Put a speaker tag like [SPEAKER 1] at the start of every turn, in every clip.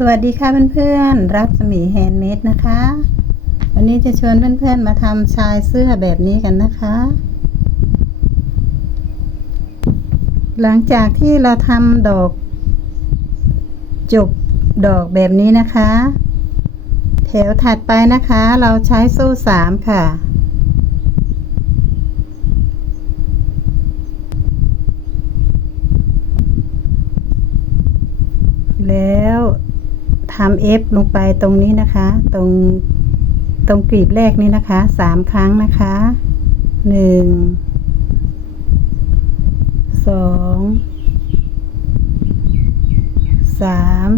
[SPEAKER 1] สวัสดีค่ะเพื่อนๆ รัศมีแฮนด์เมดนะคะ วันนี้จะชวนเพื่อนๆ มาทำชายเสื้อแบบนี้กันนะคะ หลังจากที่เราทำดอกจบดอกแบบนี้นะคะ แถวถัดไปนะคะ เราใช้โซ่สามค่ะ แล้ว ทำเอฟลงไปตรงนี้นะคะ ตรงตรงกรีบแรกนี้นะคะสามครั้งนะคะหนึ่งสองสาม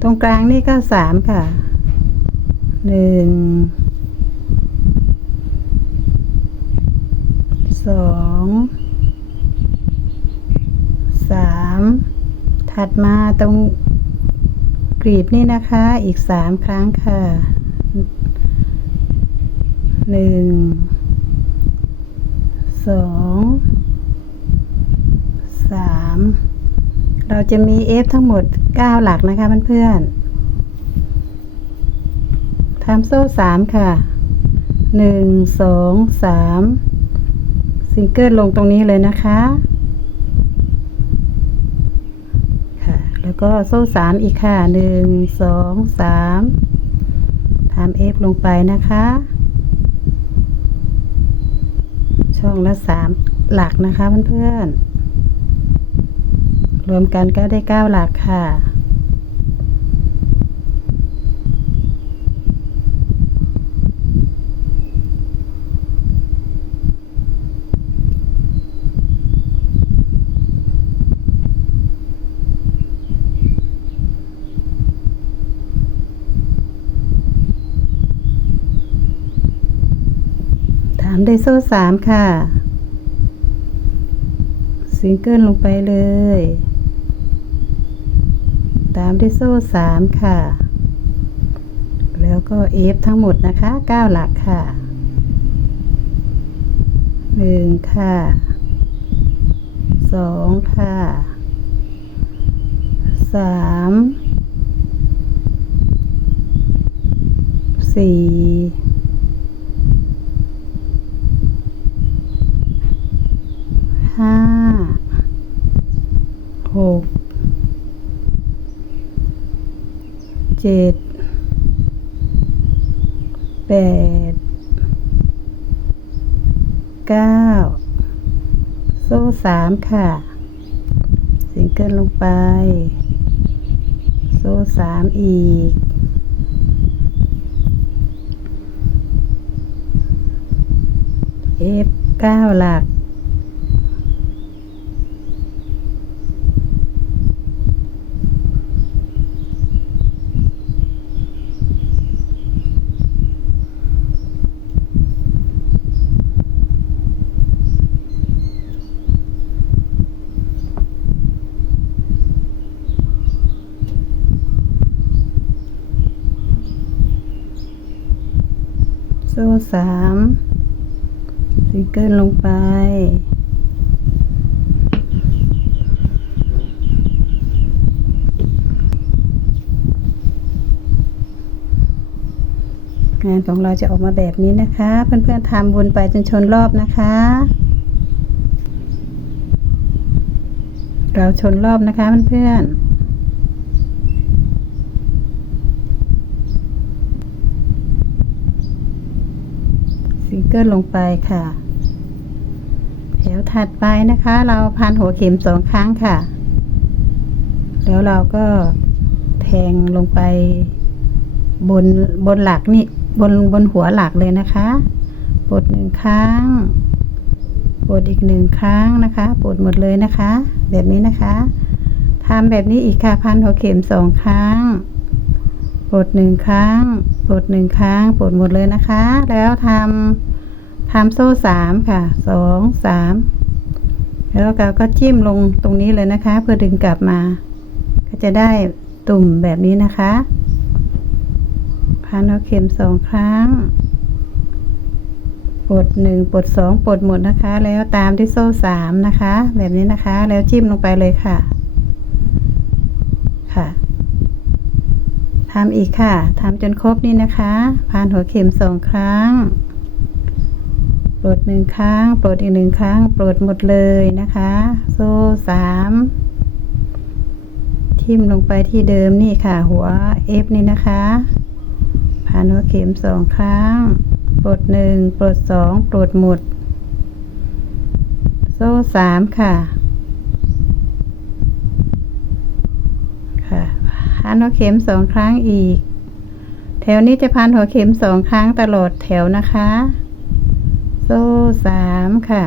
[SPEAKER 1] ตรงกลางนี่ก็สามค่ะหนึ่งสองสามถัดมาตรง กรีบนี่นะคะอีกสามครั้งค่ะหนึ่งสองสามเราจะมี F ทั้งหมด 9 หลักนะคะเพื่อนๆทำโซ่สามค่ะหนึ่งสองสามซิงเกิลลงตรงนี้เลยนะคะ ค่ะ แล้วก็โซ่สามอีกค่ะหนึ่งสองสามทำเอฟลงไปนะคะ ช่องละสามหลักนะคะเพื่อนๆรวมกันก็ได้เก้าหลักค่ะามได้โซ่สามค่ะซิงเกิลลงไปเลย ตามด้วยโซ่สามค่ะ แล้วก็เอฟทั้งหมดนะคะเก้าหลักค่ะหนึ่งค่ะสองค่ะสามสี่ ห้าหกเจ็ดแปด เก้าโซ่สามค่ะ สิงเกิลลงไป โซ่สามอีก เอฟเก้าหลัก โซ่สามซิงเกิลลงไป งานของเราจะออกมาแบบนี้นะคะ เพื่อนๆทำวนไปจนชนรอบนะคะ เราชนรอบนะคะเพื่อนๆ ซิงเกิลลงไปค่ะ แถวถัดไปนะคะ เราพันหัวเข็มสองครั้งค่ะ แล้วเราก็แทงลงไปบนบนหลักนี่บนบนหัวหลักเลยนะคะปลดหนึ่งครั้งปลดอีกหนึ่งครั้งนะคะปลดหมดเลยนะคะ แบบนี้นะคะทำแบบนี้อีกค่ะพันหัวเข็มสองครั้ง ปลดหนึ่งครั้งปลดหนึ่งครั้งปลดหมดเลยนะคะ แล้วทำทำโซ่สามค่ะสองสามแล้วเราก็จิ้มลงตรงนี้เลยนะคะ เพื่อดึงกลับมา ก็จะได้ตุ่มแบบนี้นะคะพันเอาเข็มสองครั้งปลดหนึ่งปลดสองปลดหมดนะคะ แล้วตามที่โซ่สามนะคะ แบบนี้นะคะ แล้วจิ้มลงไปเลยค่ะ ค่ะ ทำอีกค่ะทำจนครบนี่นะคะผ่านหัวเข็มสองครั้งปลดหนึ่งครั้งปลดอีกหนึ่งครั้งปลดหมดเลยนะคะ โซ่สามทิ่มลงไปที่เดิมนี่ค่ะ หัว F นี่นะคะ ผ่านหัวเข็มสองครั้ง ปลดหนึ่งปลดสองปลดหมด โซ่สามค่ะ ค่ะ พันหัวเข็มสองครั้งอีก แถวนี้จะพันหัวเข็มสองครั้งตลอดแถวนะคะ โซ่สามค่ะ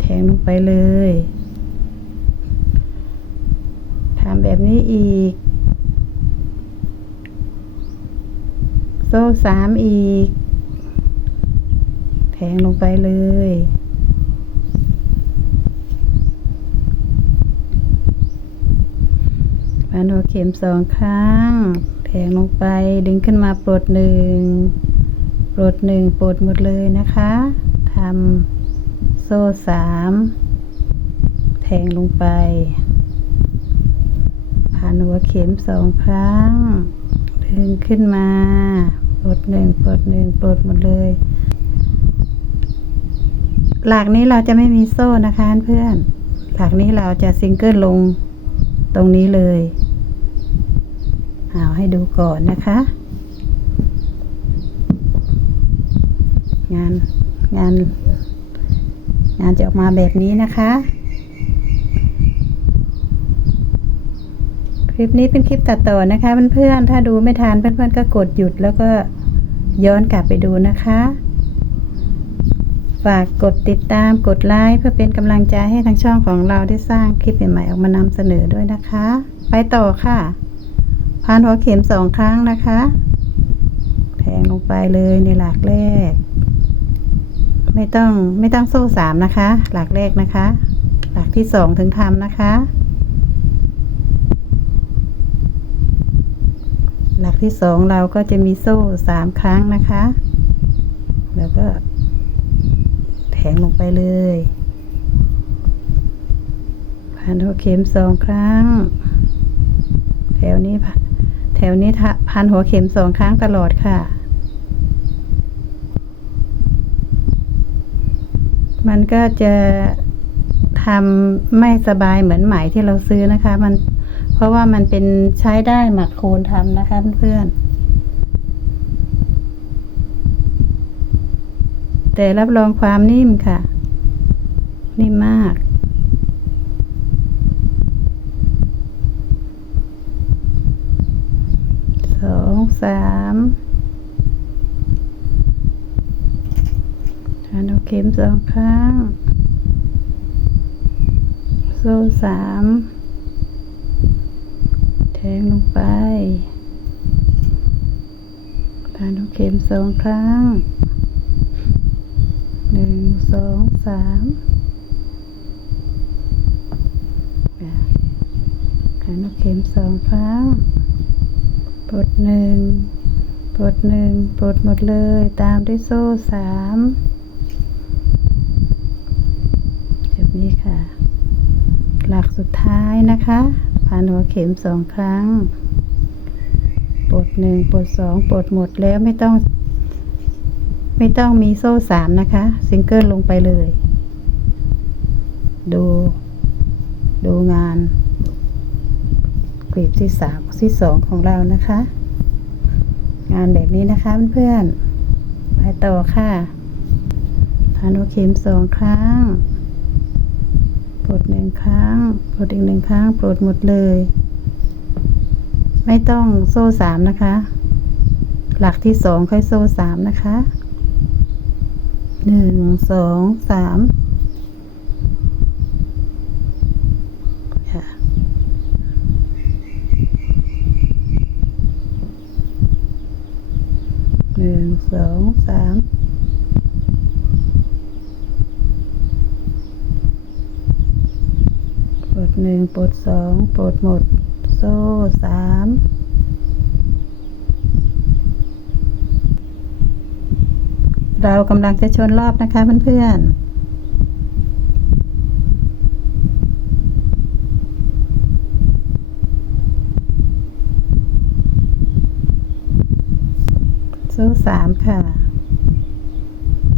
[SPEAKER 1] แทงลงไปเลยทำแบบนี้อีก โซ่สามอีก แทงลงไปเลย พันหัวเข็มสองครั้ง แทงลงไปดึงขึ้นมาปลดหนึ่งปลดหนึ่งปลดหมดเลยนะคะทำโซ่สามแทงลงไป ผ่านหัวเข็มสองครั้ง ดึงขึ้นมาปลดหนึ่งปลดหนึ่งปลดหมดเลย หลักนี้เราจะไม่มีโซ่นะคะเพื่อนหลักนี้เราจะซิงเกิลลง ตรงนี้เลยเอาให้ดูก่อนนะคะ งานงานงานจะออกมาแบบนี้นะคะ คลิปนี้เป็นคลิปตัดต่อนะคะเพื่อนๆถ้าดูไม่ทันเพื่อนๆก็กดหยุดแล้วก็ย้อนกลับไปดูนะคะ ฝากกดติดตามกดไลค์เพื่อเป็นกำลังใจให้ทางช่องของเราได้สร้างคลิปใหม่ๆออกมานำเสนอด้วยนะคะ ไปต่อค่ะพันหัวเข็มสองครั้งนะคะแทงลงไปเลยในหลักแรก ไม่ต้องไม่ต้องโซ่สามนะคะ หลักแรกนะคะ หลักที่สองถึงทำนะคะ หลักที่สองเราก็จะมีโซ่สามครั้งนะคะ แล้วก็ แทงลงไปเลยพันหัวเข็มสองครั้ง แถวนี้พันแถวนี้ทะพันหัวเข็มสองครั้งตลอดค่ะ มันก็จะทำไม่สบายเหมือนไหมที่เราซื้อนะคะ มันเพราะว่ามันเป็นใช้ได้หมักโคนทำนะคะเพื่อนๆ แต่รับรองความนิ่มค่ะ นิ่มมาก สองสามทานเอาเข็มสองครั้งโซ่สามแทงลงไปทานเอาเข็มสองครั้งหนึ่ง สองสามทานเอาเข็มสองครั้งปลดหนึ่งปลดหนึ่งปลดหมดเลย ตามด้วยโซ่สามแบบนี้ค่ะ หลักสุดท้ายนะคะผ่านหัวเข็มสองครั้งปลดหนึ่งปลดสองปลดหมดแล้วไม่ต้อง ไม่ต้องมีโซ่สามนะคะ ซิงเกิลลงไปเลย ดู ดูงานกลีบที่สามที่สองของเรานะคะ งานแบบนี้นะคะเพื่อนๆไปต่อค่ะพันหัวเข็มสองครั้งปลดหนึ่งครั้งปลดอีกหนึ่งครั้งปลดหมดเลย ไม่ต้องโซ่สามนะคะ หลักที่สองค่อยโซ่สามนะคะ หนึ่งสองสามหนึ่งสองสามปลดหนึ่งปลดสองปลดหมด โซ่สาม เรากำลังจะชนรอบนะคะเพื่อนๆซื้อสามค่ะ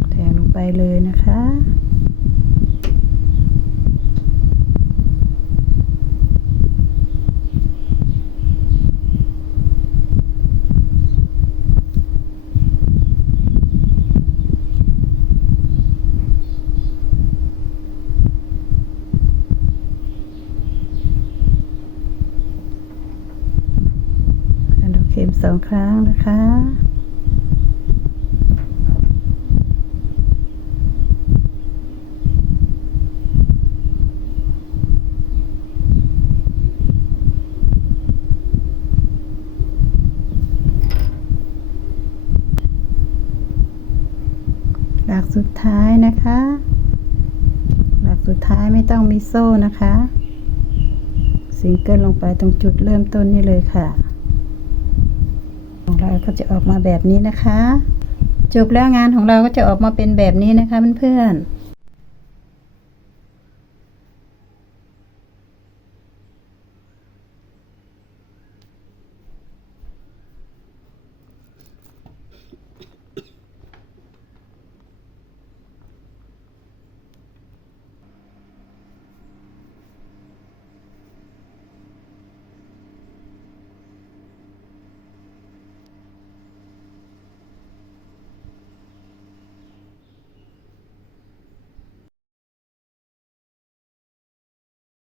[SPEAKER 1] แทงลงไปเลยนะคะ สองครั้งนะคะ หลักสุดท้ายนะคะ หลักสุดท้ายไม่ต้องมีโซ่นะคะซิงเกิลลงไปตรงจุดเริ่มต้นนี่เลยค่ะ ของเราก็จะออกมาแบบนี้นะคะ จบแล้วงานของเราก็จะออกมาเป็นแบบนี้นะคะเพื่อนๆ